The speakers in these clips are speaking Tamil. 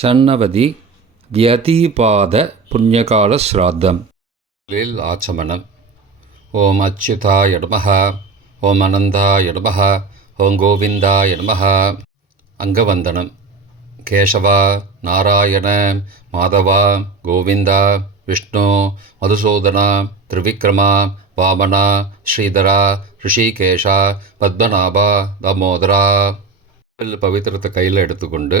சன்னவதி வியதிபாத புண்ணியகால ஸ்ராத்தம். ஆச்சமனம் ஓம் அச்சுதா எடமஹ ஓம் அனந்தா எடமஹ ஓம் கோவிந்தா எடமஹ அங்கவந்தனம். கேசவா நாராயண மாதவா கோவிந்தா விஷ்ணு மதுசூதனா திரிவிக்ரமா வாமனா ஸ்ரீதரா ரிஷிகேஷா பத்மநாபா தாமோதரா. பவித்திரத்தை கையில் எடுத்துக்கொண்டு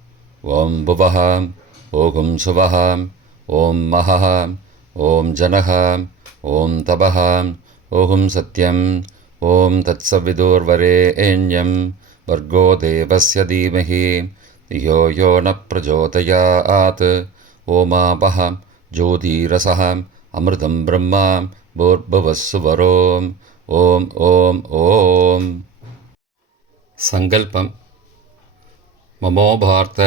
ॐ भुवः ॐ सुवः ॐ महः ॐ जनः ॐ तपः ॐ सत्यम् ॐ तत्सविदुर्वरेण्यं वर्गो देवस्य धीमहि धियो यो न प्रचोदयात्। ओमापः ज्योतिरसः अमृतं ब्रह्म भूर्भुवः सुवरोम् ॐ ॐ ॐ। सङ्कल्पम् ममोभार्थ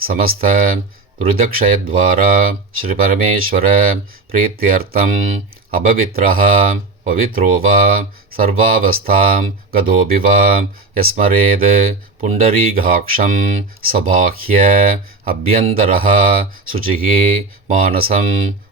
समस्त दुरिदक्षयद्वारा श्रीपरमेश्वर प्रीत्यर्थम्। अपवित्रः पवित्रो वा सर्वावस्थां गतोऽपि वा। यस्मरेद् पुण्डरीकाक्षं सबाह्य अभ्यन्तरः शुचिः मानसं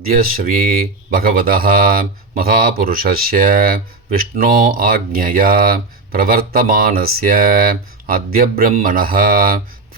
अद्य श्रीभगवतः महापुरुषस्य विष्णो आज्ञया प्रवर्तमानस्य अद्य ब्रह्मणः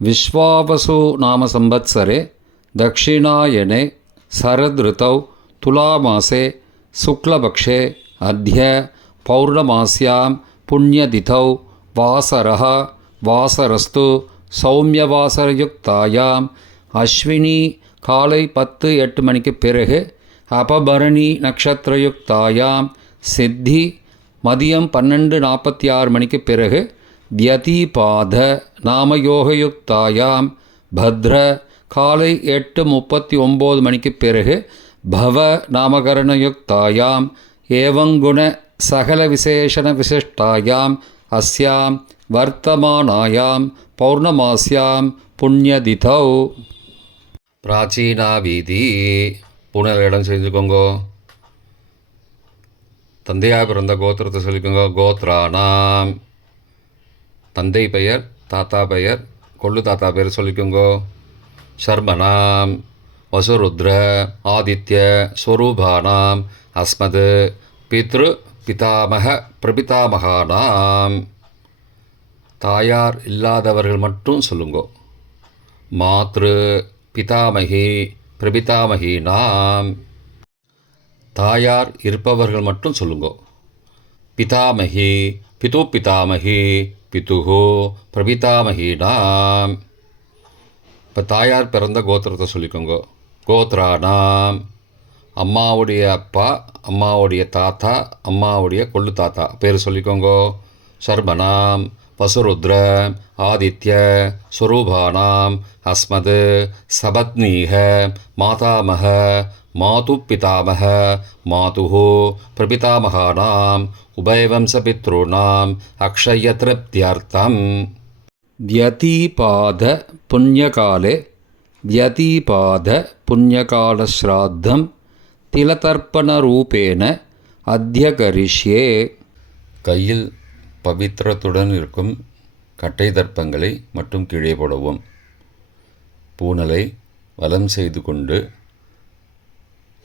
विश्वावसु नाम संवत्सरे दक्षिणायने शरदृतौ तुलामासे शुक्लपक्षे अद्य पौर्णमास्यां पुण्यतिथौ वासरः வாசரஸ்து சௌமியவாசரயுக்தாயாம் அஸ்வினி காலை பத்து எட்டு மணிக்கு பிறகு அபபரணி நட்சத்திரயுக்தாயாம் சித்தி மதியம் பன்னெண்டு நாற்பத்தி ஆறு மணிக்கு பிறகு வியதிபாத நாமயோகயுக்தாயாம். பத்ர காலை எட்டு முப்பத்தி ஒம்பது மணிக்கு பிறகு பவ நாமகரணயுக்தாயாம். ஏவங்குண சகல விசேஷண விசிஷ்டாயாம். அஸ்யாம் வர்த்தமானாயாம். பௌர்ணமாஸ்யாம். புண்ணியதிதௌ. பிராச்சீனா வீதி பூனல் இடம் செஞ்சுக்கோங்கோ. தந்தையாக பிறந்த கோத்திரத்தை சொல்லிக்கோங்க. கோத்ரானாம். தந்தை பெயர் தாத்தா பெயர் கொள்ளு தாத்தா பெயர் சொல்லிக்கோங்கோ. ஷர்மனாம் வசுருத்ர ஆதித்ய ஸ்வரூபானாம் அஸ்மது பித்ரு பிதாமக பிரபிதாமகானாம். தாயார் இல்லாதவர்கள் மட்டும் சொல்லுங்கோ. மாத்ரு பிதாமகி பிரபிதாமகினாம். தாயார் இருப்பவர்கள் மட்டும் சொல்லுங்கோ. பிதாமகி பிது பிதாமகி பிதுகோ பிரபிதாமகீனாம் இப்போ தாயார் பிறந்த கோத்திரத்தை சொல்லிக்கோங்க. கோத்ரானாம் அம்மாவுடைய அப்பா அம்மாவுடைய தாத்தா அம்மாவுடைய கொள்ளு தாத்தா. பேர் சொல்லிக்கோங்க. சர்மனாம் வசுருத்ர ஆதித்ய ஸ்வரூபானாம் அஸ்மது சபத்னீக மாதாமக மாது பிதாமக மாது பிரபிதாமகானாம் உபயவம்சபித்ருணாம் அக்ஷய திருப்தியர்த்தம் வியதீபாத புண்ணியகாலே வியதீபாத புண்ணியகாலஸ்ராத்தம் திலதர்ப்பணரூபேன அத்தியகரிஷ்யே கையில் பவித்திரத்துடன் இருக்கும் கட்டை தர்ப்பங்களை மட்டும் கீழே போடவும். பூனலை வலம் செய்து கொண்டு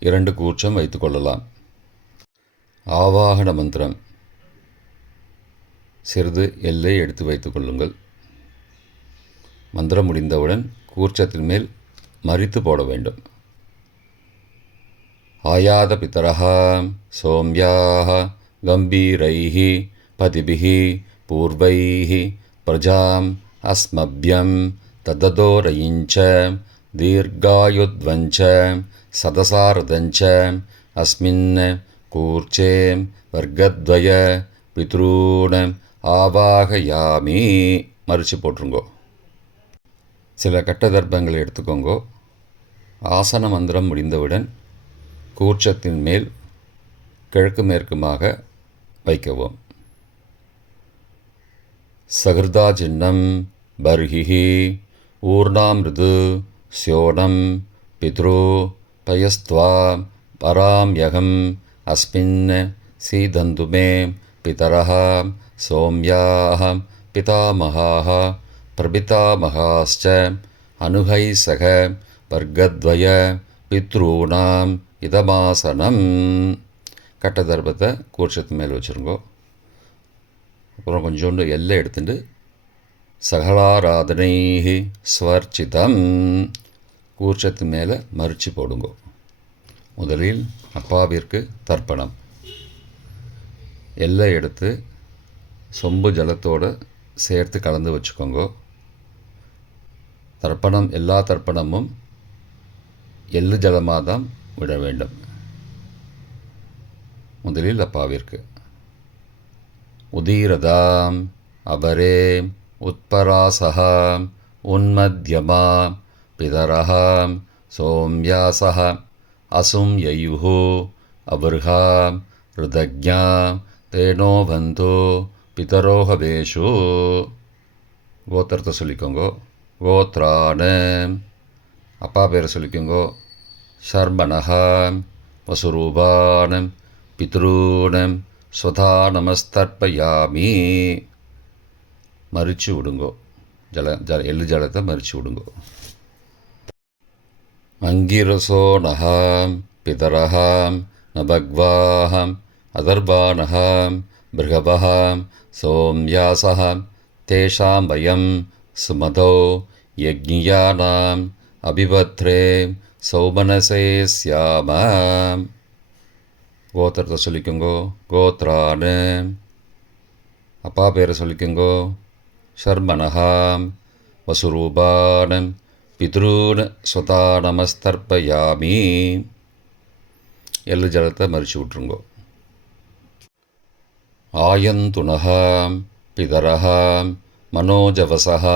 இரண்டு கூற்றம் வைத்துக்கொள்ளலாம் ஆவாகன மந்திரம். சிறிது எல்லை எடுத்து வைத்துக் கொள்ளுங்கள். மந்திரம் முடிந்தவுடன் கூர்ச்சத்தின் மேல் மறித்து போட வேண்டும். ஆயாத பித்தரः சோம்யாக கம்பீரைः பதிபிः பூர்வைः பிரஜாம் அஸ்மபியம் தததோரயிஞ்ச தீர்காயுத்வஞ்ச சதசாரதஞ்ச அஸ்மின் கூர்ச்சே வர்க்கத்வய பித்ரூண ஆவாகயாமி மறித்து போட்டுருங்கோ. சில கட்ட தர்ப்பங்களை எடுத்துக்கோங்கோ. ஆசன மந்திரம் முடிந்தவுடன் கூர்ச்சத்தின் மேல் கிழக்கு மேற்குமாக வைக்கவும். சகிருதா சின்னம் பர்ஹிஹி ஊர்ணாமிருது சியோனம் பித்ரு பயஸ்துவா பராம்யகம் அஸ்மின் சீதந்து மே பிதரः சோம்யாः பிதாமகாः பிரபிதாமகாश्च அனுகை சக வர்க்கத்வய பித்ரூணாம் இதமாசனம் கட்ட தர்பத்தை கூர்ச்சத்து மேல் வச்சுருங்கோ. அப்புறம் கொஞ்சோண்டு எல்லை எடுத்துட்டு சகலாராதனை ஸ்வர்ச்சிதம். கூர்ச்சத்து மேலே மறித்து போடுங்கோ. முதலில் அப்பாவிற்கு தர்ப்பணம். எல்லை எடுத்து சொம்பு ஜலத்தோடு சேர்த்து கலந்து வச்சுக்கோங்க. தர்ப்பணம் எல்லா தர்ப்பணமும் எள்ளு ஜலமாக தான் விட வேண்டும். முதலில் அப்பாவிற்கு. உதீரதாம் அவரே உத்பராசகாம் உன்மத்யமா பிதரः சோம்யாசः அசும் யயுः அவர்ஹா ருதஜ்ஞா தேனோ பந்தோ கோத்திரத்தை சொல்லிக்கோங்கோ. கோத்ரான அப்பா பேரை சொல்லிக்கோங்கோ. ஷர்மனஹா வசுரூபானம் பித்ரூனம் ஸ்வதா நமஸ்தர்ப்பயாமி மறிச்சு விடுங்கோ. ஜல ஜல எள்ளு ஜலத்தை மறிச்சு விடுங்கோ. அங்கிரசோ நகாம் பிதரகாம் நபக்வாஹம் அதர்பானகாம் பிருகபகாம் சோம்யாசகாம் தேஷாம் பயம் சுமதோ யஜ்ஞியானாம் அபிபத்ரே சௌமனசே சியாம கோத்திரத்தை சொல்லிக்கோங்கோ கோத்ரானு. அப்பா பேரை சொல்லிக்கோங்கோ ஷர்மனகாம் வசுரூபான். ಪಿತೃನ್ ಸ್ವತಃ நமஸ்தர்ப்பயாமி எள்ளு ஜலத்தை மறிச்சு விட்ருங்கோ ஆயந்துணக பிதரக மனோஜவசக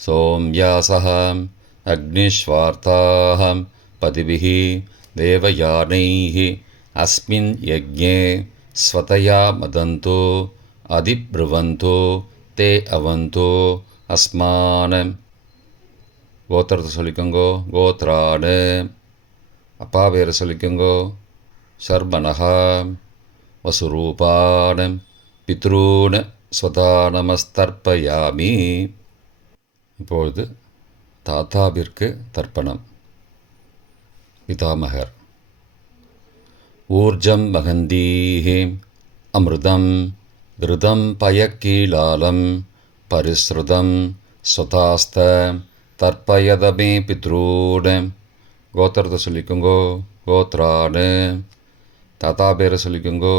சோம்யாசக அக்னிஸ்வார்த்தாக பதிபிகி தேவயானைः अस्मिन् यज्ञे स्वतया मदन्तो अधिब्रुवन्तो ते अवन्तो अस्मान् கோத்திரத்தை சொல்லிக்கோங்கோ. கோத்ராடு அப்பா பேரை சொல்லிக்கோங்கோ. சர்மனகா வசுரூபான பித்ரூன. ஸ்வதா நமஸ்தர்ப்பயாமி இப்பொழுது தாத்தாவிற்கு தர்ப்பணம். பிதாமகர். ஊர்ஜம் மகந்தீஹே. அமிர்தம். கிருதம் பயக்கீலாலம். பரிஸ்ருதம். ஸ்வதாஸ்த. తర్పయదమే పితॄణం గోత్రத்தை சொல்லிக்கோங்கோ கோத்ராடு தாத்தா பேரை சொல்லிக்கோங்கோ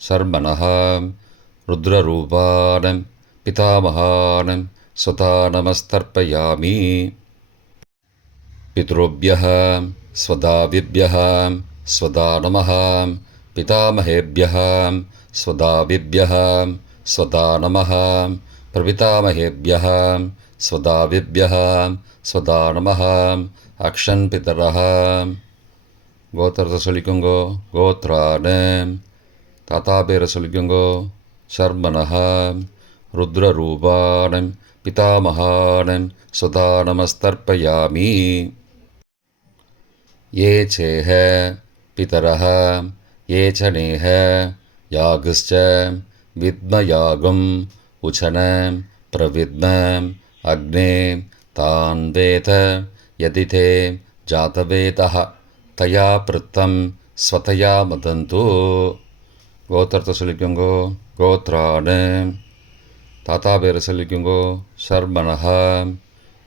சர்மனஹா ருத்ரரூபானம் பிதாமகானம் ஸ்வதா நமஸ்தர்ப்பயாமி பித்ருபிய ஸ்வதாவிபிய ஸ்வதா நம பிதாமகேபிய ஸ்வதாவிபிய ஸ்வதா நம பிரபிதாமகேபிய स्वदाविभ्यः स्वदा नमः अक्षन् पितरः கோத்திரத்தை சொல்லிக்கோங்கோ கோத்ரான தாத்தா பேரை சொல்லிக்கோங்கோ சர்மனஹா ருத்ரரூபானம் பிதாமகானம் சுதா நமஸ்தர்ப்பயாமி ये चेह पितरः ये च नेह यागश्च विद्मयागम् उचन प्रविद्म अग्ने तान् वेद यदि ते जातवेदः तया पृत्तं स्वतया मदन्तु கோத்திரத்தை சொல்லிக்கோங்கோ கோத்ரான தாத்தா பேரை சொல்லிக்கோங்கோ சர்மனஹா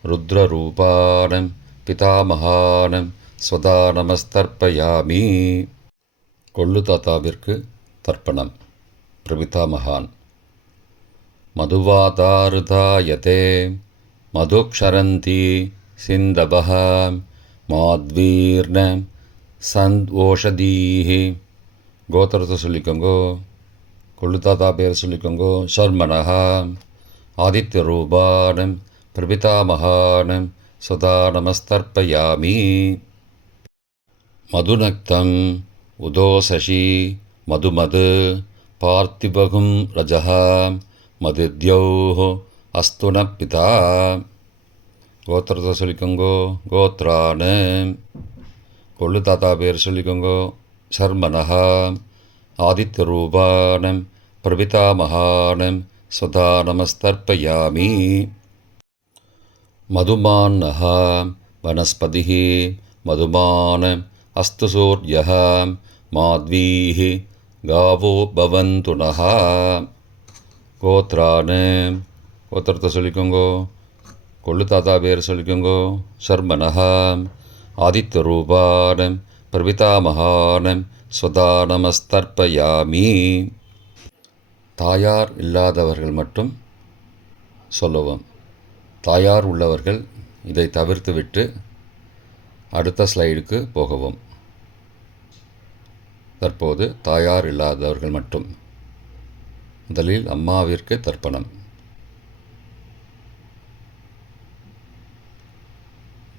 ருத்ரரூபானம் பிதாமகானம் ஸ்வதா நமஸ்தர்ப்பயாமி கொள்ளு தாத்தாவிற்கு தர்ப்பணம் பிரபிதாமகான் மதுவாதாருதாயதே மதுக்ஷரந்தி சிந்தபः மாத்வீர்ண சந்தோஷதீஹி கோத்திரத்தை சொல்லிக்கோங்கோ கொள்ளுத்தாத்தா பேர் சொல்லிக்கோங்கோ சர்மனஹா ஆதித்யரூபானம் பிரபிதாமகானம் சதா நமஸ்தர்ப்பயாமி மதுநக்தம் உதோசசி மதுமது பார்த்திபகும் ரஜः மதித்யௌः அஸ்து ந பிதா கோத்திரத்தை சொல்லிக்கோங்கோ கோத்ரான கொள்ளு தாத்தா பேர் சொல்லிக்கோங்கோ சர்மனஹா ஆதித்யரூபானம் பிரபிதாமகானம் சுதா நமஸ்தர்ப்பயாமி मधुमान्नः वनस्पतिः मधुमान् अस्तु सूर्यः माध्वीः गावो भवन्तु नः கோத்ரான் ஒருத்தரத்தை சொல்லிக்கோங்கோ கொள்ளு தாத்தா பேர் சொல்லிக்கோங்கோ ஷர்மனஹாம் ஆதித்த ரூபானம் பிரபிதாமகானம் மகானம் நமஸ்தர்ப்பயாமி. தாயார் இல்லாதவர்கள் மட்டும் சொல்லுவோம். தாயார் உள்ளவர்கள் இதை தவிர்த்துவிட்டு அடுத்த ஸ்லைடுக்கு போகவும். தற்போது தாயார் இல்லாதவர்கள் மட்டும். முதலில் அம்மாவிற்கு தர்ப்பணம்.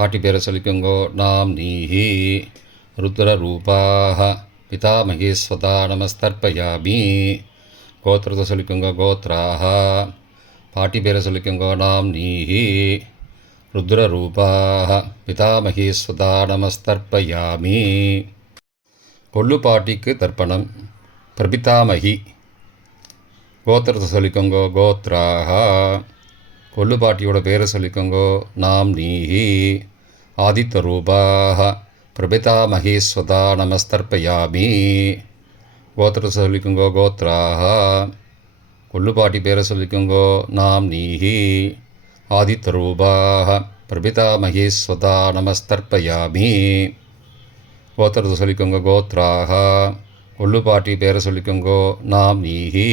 பாட்டி பேரை சொல்லிக்கோங்கோ நாம் நீஹி ருத்ரரூபாக பிதாமகி ஸ்வதா நமஸ்தர்ப்பயாமி கோத்திரத்தை சொல்லிக்கோங்க கோத்ராக பாட்டி பேரை சொல்லிக்கோங்க நாம் நீஹி ருத்ரரூபாः பிதாமகி ஸ்வதா நமஸ்தர்ப்பயாமி கொள்ளுப்பாட்டிக்கு தர்ப்பணம் பிரபிதாமகி. கோத்திரத்தை சொல்லிக்கோங்கோ கோத்ராக கொள்ளு பாட்டியோட பேரை சொல்லிக்கோங்கோ நாம் நீஹி ஆதித்தரூபாக ரூபாக பிரபிதாமகி நமஸ்தர்ப்பயாமி கோத்திர சொல்லிக்குங்கோ கோத்ராக கொள்ளுபாட்டி பேரை சொல்லிக்குங்கோ நாம் நீஹி ஆதித்தரூபாக ரூபாக பிரபிதாமகி நமஸ்தர்ப்பயாமி கோத்திரத்தை சொல்லிக்கோங்க கோத்ராக கொள்ளுபாட்டி பேரை சொல்லிக்கோங்கோ நாம் நீஹி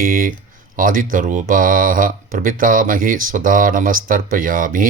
ஆதித்தரூபாக பிரபிதாமகி ஸ்வதா நமஸ்தர்ப்பயாமி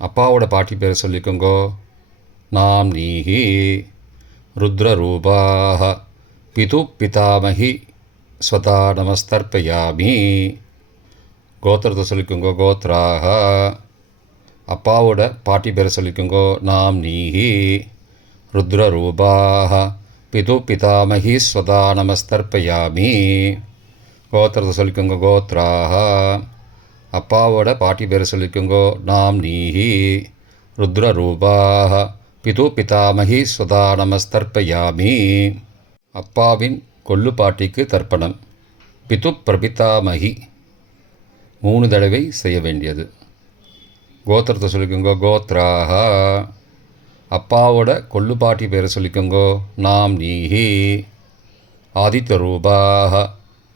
அப்பாவோட பாட்டி பேரை சொல்லிக்கோங்கோ. நாம் நீஹி ருத்ரரூபாக பிது பிதாமகி ஸ்வதா நமஸ்தர்ப்பயாமி. கோத்திரத்தை சொல்லிக்கோங்கோ கோத்ராக அப்பாவோட பாட்டி பேரை சொல்லிக்கோங்கோ நாம் நீஹி ருத்ரரூபாக பிது பிதாமகி ஸ்வதா நமஸ்தர்ப்பயாமி. கோத்திரத்தை சொல்லிக்கோங்க கோத்ராக அப்பாவோட பாட்டி பேர் சொல்லிக்கோங்கோ. நாம் நீஹி ருத்ரரூபாக பிது பிதாமகி சுதா நமஸ்தர்ப்பயாமி. அப்பாவின் கொல்லு பாட்டிக்கு தர்ப்பணம். பிது பிரபிதாமகி மூணு தடவை செய்ய வேண்டியது. கோத்திரத்தை சொல்லிக்கோங்கோ. கோத்ராக அப்பாவோட கொள்ளுப்பாட்டி பேரை சொல்லிக்கோங்கோ. நாம் நீஹி ஆதித்த ரூபாக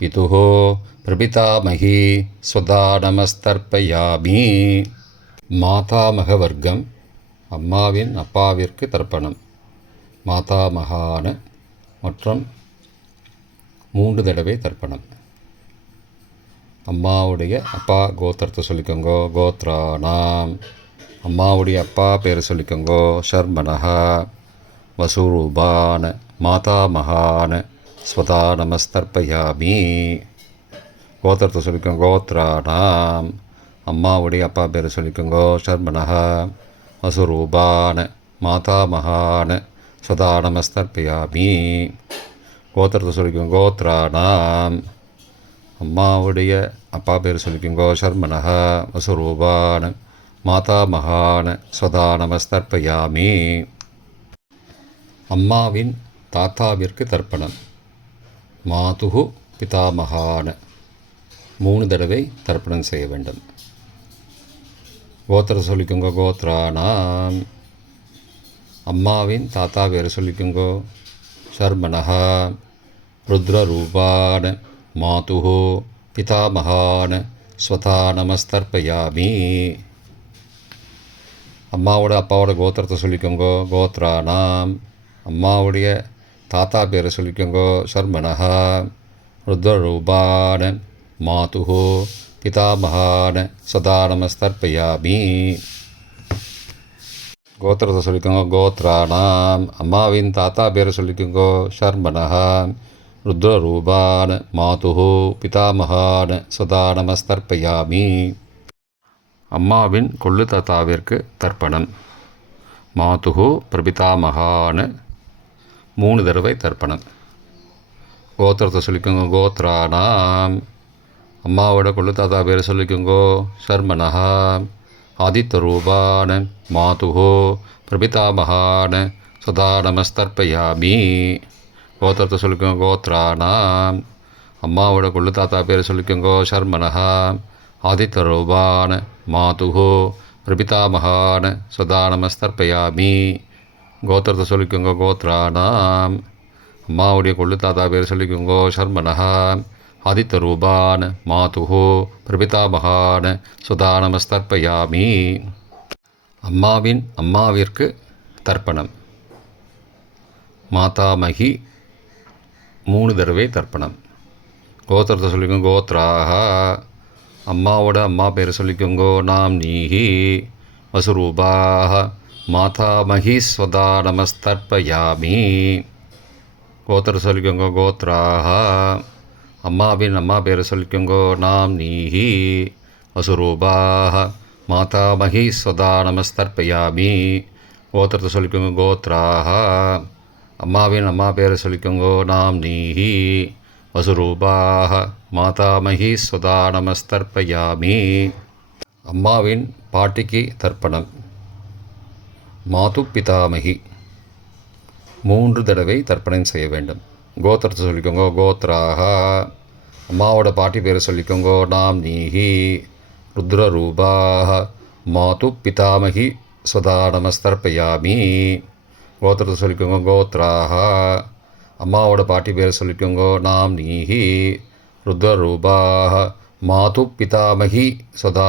पितुः பிதுஹோ பிரபிதாமகி ஸ்வதா நமஸ்தர்ப்பயாமி மாதாமக வர்க்கம் அம்மாவின் அப்பாவிற்கு தர்ப்பணம் மாதாமகான மற்றும் மூன்று தடவை தர்ப்பணம்। அம்மாவுடைய அப்பா கோத்திரத்தை சொல்லிக்கோங்கோ கோத்ரானாம். அம்மாவுடைய அப்பா பேரை சொல்லிக்கோங்கோ ஷர்மனஹா வசூரூபான மாதாமகான ஸ்வதா நமஸ்தர்ப்பயாமி கோத்திரத்தை சொல்லிக்கோங்க கோத்ராணாம் அம்மாவுடைய அப்பா பேரை சொல்லிக்கோங்கோ ஷர்மனஹா வசுரூபான மாதாமகான ஸ்வதா நமஸ்தர்ப்பயாமி கோத்திரத்தை சொல்லிக்கோங்க கோத்ராணாம் அம்மாவுடைய அப்பா பேர் சொல்லிக்கோங்கோ ஷர்மனஹ வசுரூபான மாதா மகான ஸ்வதா நமஸ்தர்ப்பயாமி அம்மாவின் தாத்தாவிற்கு தர்ப்பணம். மாதுகு பிதாமகான. மூணு தடவை தர்ப்பணம் செய்ய வேண்டும். கோத்திர சொல்லிக்கோங்க கோத்ரானாம் அம்மாவின் தாத்தா பேர் சொல்லிக்கோங்கோ. ஷர்மனஹா ருத்ரரூபான மாதுகு பிதாமகான ஸ்வதா நமஸ்தர்ப்பயாமி. அம்மாவோட அப்பாவோட கோத்திரத்தை சொல்லிக்கோங்கோ கோத்ரானாம் அம்மாவுடைய தாத்தா பேரை சொல்லிக்கோங்கோ. சர்மனஹா ருத்ரரூபான மாதுஹோ பிதாமகான சதா நமஸ்தர்ப்பயாமி கோத்திரத்தை சொல்லிக்கோங்க. கோத்ராணாம் அம்மாவின் தாத்தா பேரை சொல்லிக்கோங்கோ. ஷர்மனஹா ருத்ரரூபான மாதுஹோ பிதாமகான சதா நமஸ்தர்ப்பயாமி அம்மாவின் கொள்ளு தாத்தாவிற்கு தர்ப்பணம். மாதுஹோ பிரபிதாமகான மூணு தடவை தர்ப்பணம். கோத்திரத்தை சொல்லிக்கோங்க கோத்ரானாம். அம்மாவோட கொள்ளு தாத்தா பேரை சொல்லிக்கோங்கோ சர்மனஹா. ஆதித்த ரூபான மாதுகோ பிரபிதாமகான சதா நமஸ்தர்ப்பயாமி கோத்திரத்தை சொல்லிக்கோங்க கோத்ரானாம். அம்மாவோட கொள்ளு தாத்தா பேரை சொல்லிக்கோங்கோ சர்மனஹா. ஆதித்த ரூபான மாதுகோ பிரபிதாமகான சதா நமஸ்தர்ப்பயாமி கோத்திரத்தை சொல்லிக்கோங்க கோத்ரானாம். அம்மாவுடைய கொள்ளு தாத்தா பேர் சொல்லிக்கோங்கோ சர்மனஹா. ஆதித்த ரூபான் மாதுஹோ பிரபிதாமகான் சுதா நமஸ்தர்ப்பயாமி அம்மாவின் அம்மாவிற்கு தர்ப்பணம். மாதாமகி மூணு தடவை தர்ப்பணம். கோத்திரத்தை சொல்லிக்கோங்க கோத்ராக அம்மாவோட அம்மா பேரை சொல்லிக்கோங்கோ நாம் நீஹி வசுரூபாக மாதாமகீஸ்வதா நமஸ்தர்ப்பயாமி கோத்திர சொல்லிக்கோங்க கோத்ராக அம்மாவின் அம்மா பேரை சொல்லிக்கோங்கோ நாம் நீஹி. அசுரூபாக மாதாமகீஸ்வதா நமஸ்தர்ப்பயாமி கோத்திரத்தை சொல்லிக்கோங்க கோத்ராக அம்மாவின் அம்மா பேரை சொல்லிக்கோங்கோ நாம் நீஹி. வசுரூபாக மாதாமகி ஸ்வதா நமஸ்தர்ப்பயாமி அம்மாவின் பாட்டிக்கு தர்ப்பணம். மாது பிதாமகி மூன்று தடவை தர்ப்பணம் செய்ய வேண்டும். கோத்திரத்தை சொல்லிக்கோங்க கோத்ராக அம்மாவோட பாட்டி பேரை சொல்லிக்கோங்க நாம் நீஹி ருத்ரரூபாக மாது பிதாமகி சதா நமஸ்தர்ப்பயாமி. கோத்திரத்தை சொல்லிக்கோங்க கோத்ராக அம்மாவோட பாட்டி பேரை சொல்லிக்கோங்க நாம் நீஹி ருத்ரரூபாக மாது பிதாமகி சதா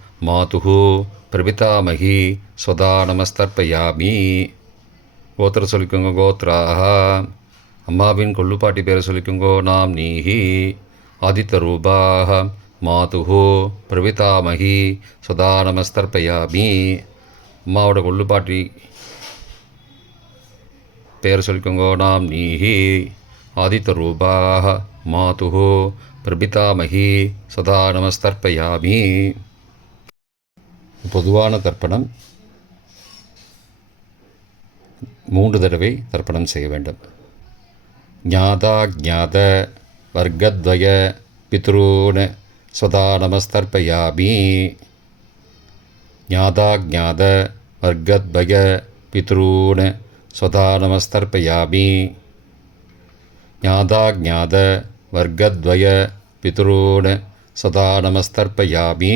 மாதுகு பிரபிதாமகி ஸ்வதா நமஸ்தர்ப்பயாமி கோத்திர சொல்லிக்கோங்க கோத்ராக அம்மாவின் கொள்ளுப்பாட்டி பேரை சொல்லிக்கோங்கோ நாம் நீஹி ஆதித்த ரூபாக மாதுகு பிரபிதாமகி சதா நமஸ்தர்ப்பயாமி அம்மாவோட கொள்ளுப்பாட்டி பேர் சொல்லிக்கோங்கோ நாம் நீஹி ஆதித்த ரூபாக மாதுகு பிரபிதாமகி சதா நமஸ்தர்ப்பயாமி பொதுவான தர்ப்பணம். மூன்று தடவை தர்ப்பணம் செய்ய வேண்டும். ஞாதா ஜாத வர்க்கத்வய பித்ரூன் ஸ்வதா நமஸ்தர்ப்பயாமி ஞாதா ஜாத வர்க்கத்வய பித்ரூன் ஸ்வதா நமஸ்தர்ப்பயாமி ஞாதா ஜாத வர்க்கத்வய பித்ரூன் சதா நமஸ்தர்ப்பயாமி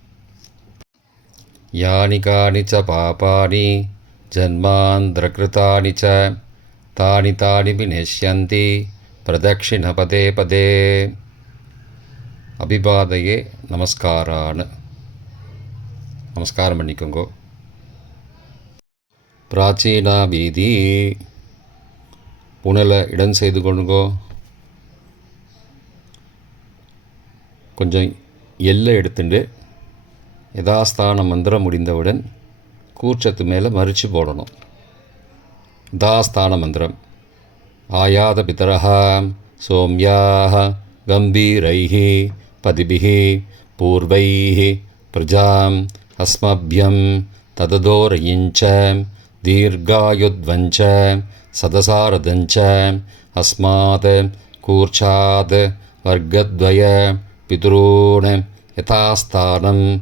யானி காணி ச பாபானி ஜன்மாந்திரகிருத்தானி ச தானி தானி விநேஷ்யந்தி பிரதட்சிண பதே பதே அபிபாதையே நமஸ்காரான்னு நமஸ்காரம் பண்ணிக்கோங்கோ பிராச்சீனா வீதி புனலை இடம் செய்து கொண்டுங்கோ கொஞ்சம் எல்லை எடுத்துட்டு யதாஸ்தான மந்திரம் முடிந்தவுடன் கூர்ச்சத்து மேலே மறித்து போடணும். தாஸ்தான மந்திரம். ஆயாத பிதரஹா சோம்யாக கம்பீரைः பதிபிः பூர்வைः பிரஜாம் அஸ்மபியம் தததோரயிஞ்ச தீர்காயுத்வஞ்ச சதசாரதஞ்ச அஸ்மாத் கூர்ச்சாத் வர்க்கத்வய பிதுॄன் யதாஸ்தானம்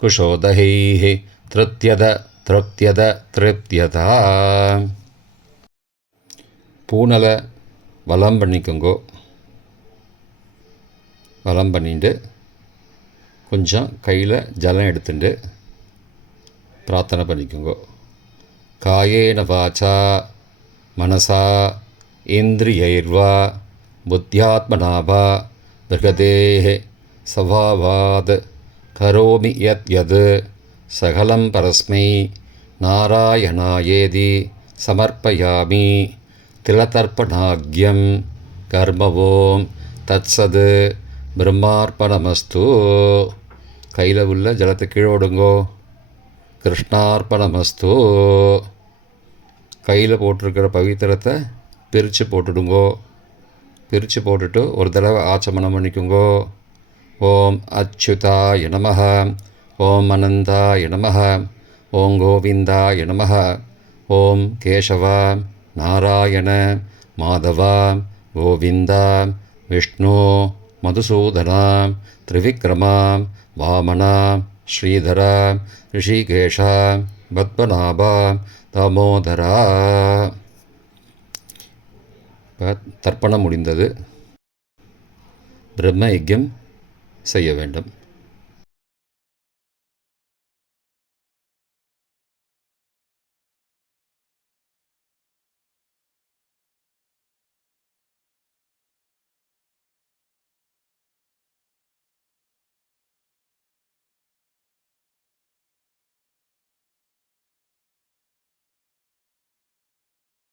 குஷோதை திருத்தியத திருப்தியத திருப்தியதா பூனலை வலம் பண்ணிக்கோங்கோ. வலம் பண்ணிட்டு கொஞ்சம் கையில் ஜலம் எடுத்துட்டு பிரார்த்தனை பண்ணிக்கோங்கோ. காயேன வாச்சா மனசா இந்திரியைர்வா புத்தியாத்மனாவா பிருகதேः சவாவாத். கரோமி யத் யது சகலம் பரஸ்மை நாராயணாயேதி சமர்ப்பயாமி திலதர்ப்பணாக்கியம் கர்மவோம் தத்சது பிரம்மார்ப்பணமஸ்து கையில் உள்ள ஜலத்தை கீழோடுங்கோ। கிருஷ்ணார்ப்பணமஸ்து கையில் போட்டிருக்கிற பவித்திரத்தை பிரித்து போட்டுடுங்கோ। பிரித்து போட்டுட்டு ஒரு தடவை ஆச்சமனம் பண்ணிக்கோங்கோ। ஓம் அச்சுதாய நம ஓம் அனந்தாய நம ஓம் கோவிந்தாய நம ஓம் கேசவ நாராயண மாதவ கோவிந்த விஷ்ணு மதுசூதனா திரிவிக்ரமா வாமனா ஸ்ரீதர ரிஷிகேஷ பத்மநாபா தாமோதரா. தர்ப்பணம் முடிந்தது. பிரம்ம யஜ்யம் செய்ய வேண்டும்.